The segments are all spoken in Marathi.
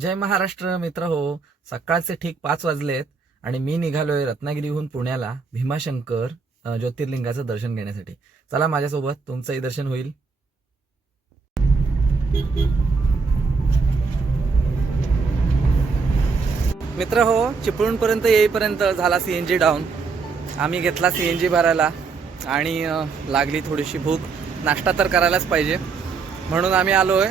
जय महाराष्ट्र मित्र हो. सकाळचे ठीक 5 वाजलेत आणि मी निघालोय रत्नागिरीहून पुण्याला भीमाशंकर ज्योतिर्लिंगाचं दर्शन घेण्यासाठी. चला माझ्यासोबत, तुमचंही दर्शन होईल. मित्र हो, चिपळूणपर्यंत येईपर्यंत झाला CNG डाऊन. आम्ही घेतला CNG भरायला आणि लागली थोडीशी भूक. नाश्ता तर करायलाच पाहिजे म्हणून आम्ही आलोय.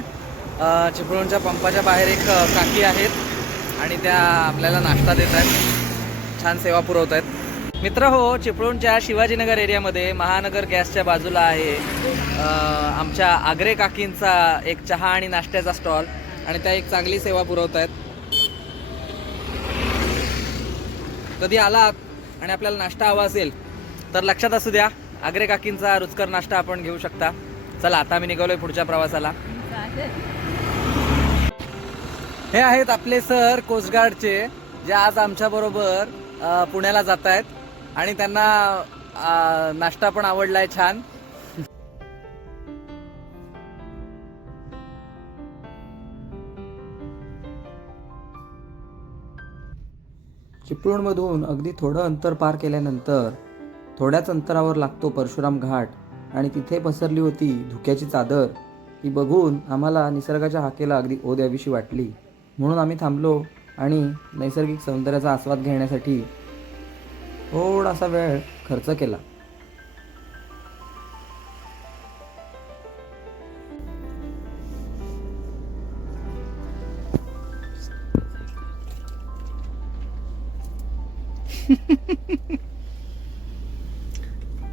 चिपळूणच्या पंपाच्या बाहेर एक काकी आहेत आणि त्या आपल्याला नाश्ता देत आहेत, छान सेवा पुरवत आहेत. मित्र हो, चिपळूणच्या शिवाजीनगर एरियामध्ये महानगर गॅसच्या बाजूला आहे आमच्या आग्रे काकींचा एक चहा आणि नाश्त्याचा स्टॉल आणि त्या एक चांगली सेवा पुरवत आहेत. कधी आलात आणि आपल्याला नाश्ता हवा असेल तर लक्षात असू द्या, आग्रे काकींचा रुचकर नाश्ता आपण घेऊ शकता. चला आता आम्ही निघालोय पुढच्या प्रवासाला. हे आहेत आपले सर कोस्टगार्डचे, जे आज आमच्याबरोबर पुण्याला जात आहेत आणि त्यांना नाश्ता पण आवडलाय छान. चिपळूणमधून अगदी थोडं अंतर पार केल्यानंतर थोड्याच अंतरावर लागतो परशुराम घाट आणि तिथे पसरली होती धुक्याची चादर. ती बघून आम्हाला निसर्गाच्या हाकेला अगदी ओढ यावीशी वाटली, म्हणून आम्ही थांबलो आणि नैसर्गिक सौंदर्याचा आस्वाद घेण्यासाठी थोडासा वेळ खर्च केला.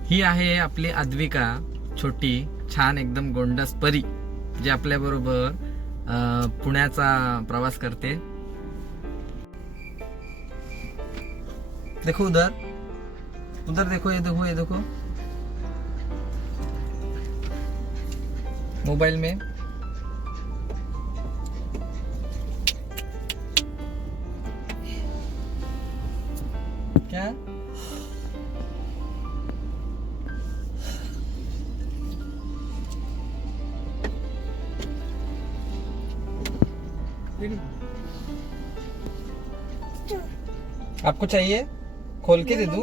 ही आहे आपली अद्विका, छोटी छान एकदम गोंडस परी, जी आपल्या बरोबर पुण्याचा प्रवास करते. देखो उधर उधर देखो, ये देखो, ये देखो मोबाइल में. क्या आपको चाहिए? खोल के दे दूं?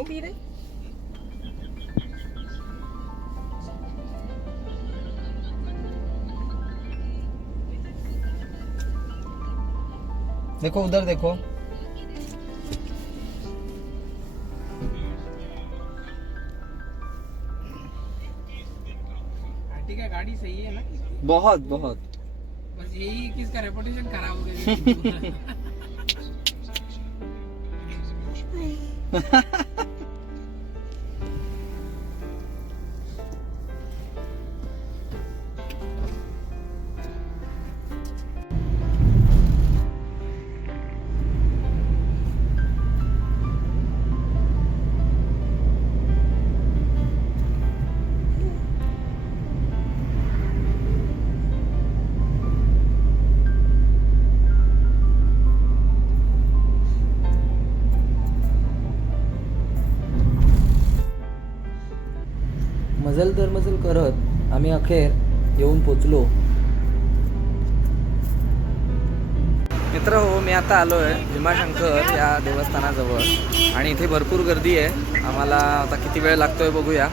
देखो उधर देखो. का गाड़ी सही है ना? बहुत बहुत. बस यही किसका रेपुटेशन खराब हो गया. मजल दर मजल करत आम्ही अखेर येऊन पोचलो. मित्र हो, मी आता आलोय भीमाशंकर या देवस्थानाजवळ आणि इथे भरपूर गर्दी आहे. आम्हाला आता किती वेळ लागतोय बघूया.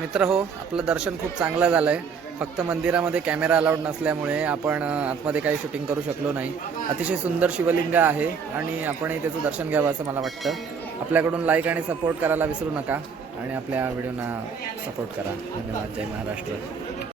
मित्र हो, आपलं दर्शन खूप चांगलं झालं आहे. फक्त मंदिरामध्ये कॅमेरा अलाउड नसल्यामुळे आपण आतमध्ये काही शूटिंग करू शकलो नाही. अतिशय सुंदर शिवलिंग आहे आणि आपणही त्याचं दर्शन घ्यावं असं मला वाटतं. आपल्याकडून लाईक आणि सपोर्ट करायला विसरू नका आणि आपल्या व्हिडिओना सपोर्ट करा. धन्यवाद. जय महाराष्ट्र.